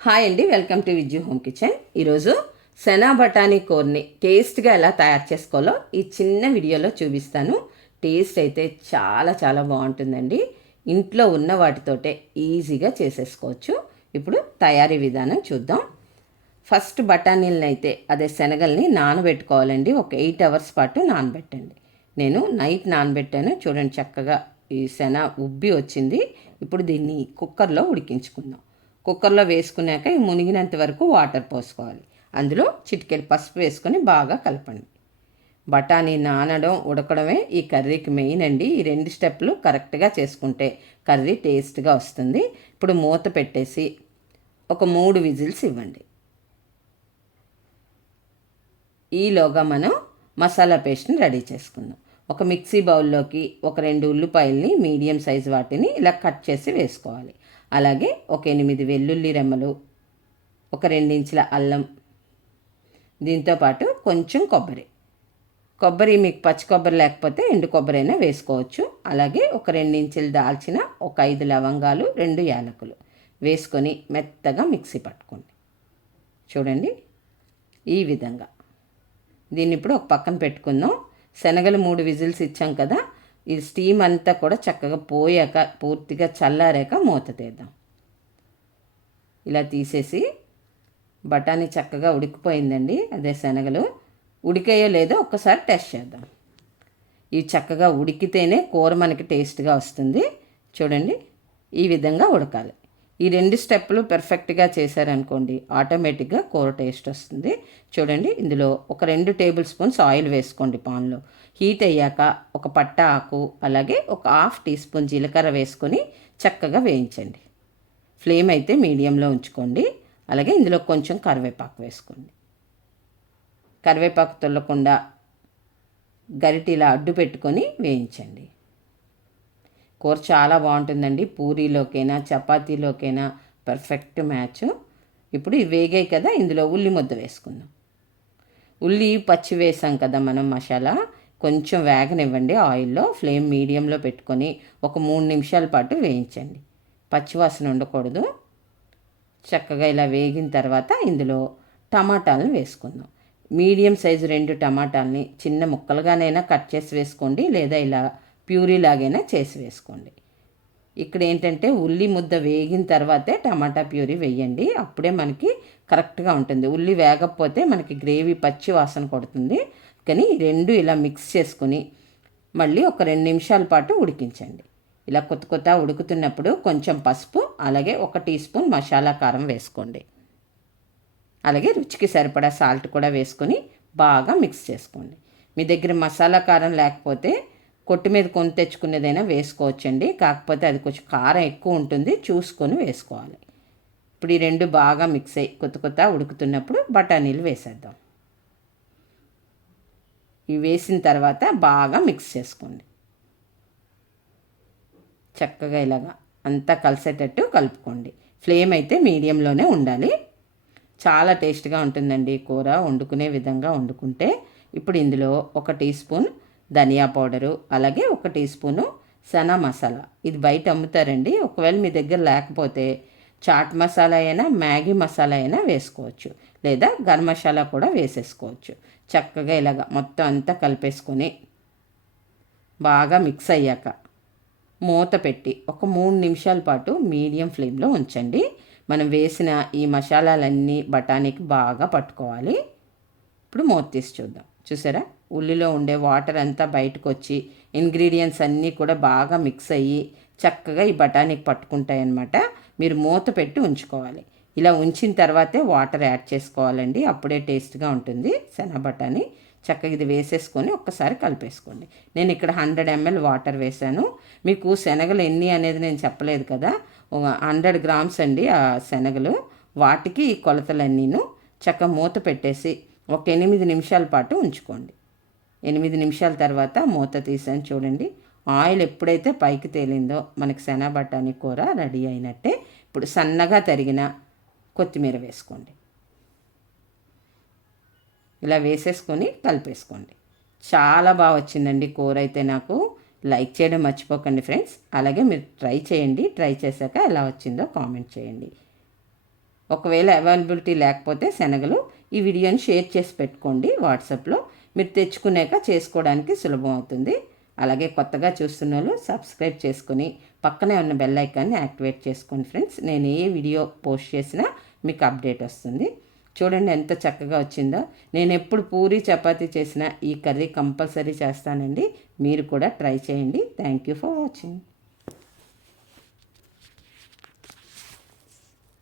Hi అండి, welcome to Vijju home kitchen. ఈరోజు శనా బఠానీ కూరని టేస్ట్గా ఎలా తయారు చేసుకోవాలో ఈ చిన్న వీడియోలో చూపిస్తాను. టేస్ట్ అయితే చాలా చాలా బాగుంటుందండి. ఇంట్లో ఉన్న వాటితోటే ఈజీగా చేసేసుకోవచ్చు. ఇప్పుడు తయారీ విధానం చూద్దాం. ఫస్ట్ బఠానీలను అయితే అదే శనగల్ని నానబెట్టుకోవాలండి. ఒక 8 అవర్స్ పాటు నానబెట్టండి. నేను నైట్ నానబెట్టాను. చూడండి, చక్కగా ఈ శన ఉబ్బి వచ్చింది. ఇప్పుడు దీన్ని కుక్కర్లో ఉడికించుకుందాం. కుక్కర్లో వేసుకున్నాక మునిగినంత వరకు వాటర్ పోసుకోవాలి. అందులో చిటికెడు పసుపు వేసుకొని బాగా కలపండి. బఠానీ నానడం ఉడకడమే ఈ కర్రీకి మెయిన్ అండి. ఈ 2 స్టెప్లు కరెక్ట్గా చేసుకుంటే కర్రీ టేస్ట్గా వస్తుంది. ఇప్పుడు మూత పెట్టేసి ఒక 3 విజిల్స్ ఇవ్వండి. ఈలోగా మనం మసాలా పేస్ట్ని రెడీ చేసుకుందాం. ఒక మిక్సీ బౌల్లోకి ఒక 2 ఉల్లిపాయల్ని మీడియం సైజు వాటిని ఇలా కట్ చేసి వేసుకోవాలి. అలాగే ఒక 8 వెల్లుల్లి రెమ్మలు, ఒక 2 ఇంచుల అల్లం, దీంతోపాటు కొంచెం కొబ్బరి మీకు పచ్చి కొబ్బరి లేకపోతే ఎండు కొబ్బరి అయినా వేసుకోవచ్చు. అలాగే ఒక 2 ఇంచులు దాల్చిన, ఒక 5 లవంగాలు, 2 యాలకులు వేసుకొని మెత్తగా మిక్సీ పట్టుకోండి. చూడండి, ఈ విధంగా. దీన్ని ఇప్పుడు ఒక పక్కన పెట్టుకుందాం. శనగలు 3 విజిల్స్ ఇచ్చాం కదా, ఈ స్టీమ్ అంతా కూడా చక్కగా పోయాక పూర్తిగా చల్లారాక మూత తీద్దాం. ఇలా తీసేసి బఠానీ చక్కగా ఉడికిపోయిందండి. అదే శనగలు ఉడికాయో లేదో ఒక్కసారి టెస్ట్ చేద్దాం. ఇవి చక్కగా ఉడికితేనే కూర మనకి టేస్ట్గా వస్తుంది. చూడండి, ఈ విధంగా ఉడకాలి. ఈ 2 స్టెప్పులు పెర్ఫెక్ట్గా చేశారనుకోండి, ఆటోమేటిక్గా కూర టేస్ట్ వస్తుంది. చూడండి, ఇందులో ఒక 2 టేబుల్ స్పూన్స్ ఆయిల్ వేసుకోండి. పాన్లో హీట్ అయ్యాక ఒక పట్ట ఆకు, అలాగే ఒక 1/2 టీ స్పూన్ జీలకర్ర వేసుకొని చక్కగా వేయించండి. ఫ్లేమ్ అయితే మీడియంలో ఉంచుకోండి. అలాగే ఇందులో కొంచెం కరివేపాకు వేసుకోండి. కరివేపాకు తొల్లకుండా గరిటిలా అడ్డు పెట్టుకొని వేయించండి. కూర చాలా బాగుంటుందండి. పూరీలోకైనా చపాతీలోకైనా పర్ఫెక్ట్ మ్యాచ్. ఇప్పుడు ఇవి వేగాయి కదా, ఇందులో ఉల్లి ముద్ద వేసుకుందాం. ఉల్లి పచ్చి వేసాం కదా మనం మసాలా, కొంచెం వేగనివ్వండి ఆయిల్లో. ఫ్లేమ్ మీడియంలో పెట్టుకొని ఒక 3 నిమిషాల పాటు వేయించండి. పచ్చివాసన ఉండకూడదు. చక్కగా ఇలా వేగిన తర్వాత ఇందులో టమాటాలను వేసుకుందాం. మీడియం సైజు 2 టమాటాలని చిన్న ముక్కలుగానైనా కట్ చేసి వేసుకోండి, లేదా ఇలా ప్యూరీ లాగైనా చేసి వేసుకోండి. ఇక్కడ ఏంటంటే ఉల్లి ముద్ద వేగిన తర్వాతే టమాటా ప్యూరీ వేయండి. అప్పుడే మనకి కరెక్ట్గా ఉంటుంది. ఉల్లి వేగకపోతే మనకి గ్రేవీ పచ్చి వాసన కొడుతుంది. కానీ 2 ఇలా మిక్స్ చేసుకుని మళ్ళీ ఒక 2 నిమిషాల పాటు ఉడికించండి. ఇలా కొత్త ఉడుకుతున్నప్పుడు కొంచెం పసుపు, అలాగే 1 టీ స్పూన్ మసాలా కారం వేసుకోండి. అలాగే రుచికి సరిపడా సాల్ట్ కూడా వేసుకొని బాగా మిక్స్ చేసుకోండి. మీ దగ్గర మసాలా కారం లేకపోతే కొట్టు మీద కొని తెచ్చుకునేదైనా వేసుకోవచ్చండి. కాకపోతే అది కొంచెం కారం ఎక్కువ ఉంటుంది, చూసుకొని వేసుకోవాలి. ఇప్పుడు ఈ 2 బాగా మిక్స్ అయ్యి కొత్త ఉడుకుతున్నప్పుడు బఠానీలు వేసేద్దాం. ఇవి వేసిన తర్వాత బాగా మిక్స్ చేసుకోండి. చక్కగా ఇలాగా అంతా కలిసేటట్టు కలుపుకోండి. ఫ్లేమ్ అయితే మీడియంలోనే ఉండాలి. చాలా టేస్ట్గా ఉంటుందండి కూర. వండుకునే విధంగా వండుకుంటే. ఇప్పుడు ఇందులో 1 టీ స్పూన్ ధనియా పౌడరు, అలాగే 1 టీ స్పూను సనా మసాలా. ఇది బయట అమ్ముతారండి. ఒకవేళ మీ దగ్గర లేకపోతే చాట్ మసాలా అయినా, మ్యాగీ మసాలా అయినా వేసుకోవచ్చు, లేదా గరం మసాలా కూడా వేసేసుకోవచ్చు. చక్కగా ఇలాగ మొత్తం అంతా కలిపేసుకొని బాగా మిక్స్ అయ్యాక మూత పెట్టి ఒక 3 నిమిషాల పాటు మీడియం ఫ్లేమ్లో ఉంచండి. మనం వేసిన ఈ మసాలాలన్నీ బఠానీకి బాగా పట్టుకోవాలి. ఇప్పుడు మూత తీసి చూద్దాం. చూసారా, ఉల్లిలో ఉండే వాటర్ అంతా బయటకు వచ్చి ఇంగ్రీడియంట్స్ అన్నీ కూడా బాగా మిక్స్ అయ్యి చక్కగా ఈ బఠానీకి పట్టుకుంటాయన్నమాట. మీరు మూత పెట్టి ఉంచుకోవాలి. ఇలా ఉంచిన తర్వాతే వాటర్ యాడ్ చేసుకోవాలండి. అప్పుడే టేస్ట్గా ఉంటుంది శనగ బఠానీ. చక్కగా ఇది వేసేసుకొని ఒక్కసారి కలిపేసుకోండి. నేను ఇక్కడ 100 ml వాటర్ వేసాను. మీకు శనగలు ఎన్ని అనేది నేను చెప్పలేదు కదా, 100 గ్రామ్స్ అండి ఆ శనగలు. వాటికి ఈ కొలతలన్నీను. చక్కగా మూత పెట్టేసి ఒక 8 నిమిషాల పాటు ఉంచుకోండి. 8 నిమిషాల తర్వాత మూత తీసాను. చూడండి, ఆయిల్ ఎప్పుడైతే పైకి తేలిందో మనకి శనగ బఠానీ కూర రెడీ అయినట్టే. ఇప్పుడు సన్నగా తరిగిన కొత్తిమీర వేసుకోండి. ఇలా వేసేసుకొని కలిపేసుకోండి. చాలా బాగా వచ్చిందండి కూర అయితే. నాకు లైక్ చేయడం మర్చిపోకండి ఫ్రెండ్స్. అలాగే మీరు ట్రై చేయండి. ట్రై చేశాక ఎలా వచ్చిందో కామెంట్ చేయండి. ఒకవేళ అవైలబిలిటీ లేకపోతే శనగలు ఈ వీడియోని షేర్ చేసి పెట్టుకోండి వాట్సాప్లో. మీరు తెచ్చుకున్నాక చేసుకోవడానికి సులభం అవుతుంది. అలాగే కొత్తగా చూస్తున్న వాళ్ళు సబ్స్క్రైబ్ చేసుకుని పక్కనే ఉన్న బెల్ ఐకాన్ని యాక్టివేట్ చేసుకోండి ఫ్రెండ్స్. నేను ఏ వీడియో పోస్ట్ చేసినా మీకు అప్డేట్ వస్తుంది. చూడండి ఎంత చక్కగా వచ్చిందో. నేను ఎప్పుడు పూరి చపాతీ చేసినా ఈ కర్రీ కంపల్సరీ చేస్తానండి. మీరు కూడా ట్రై చేయండి. Thank you for watching.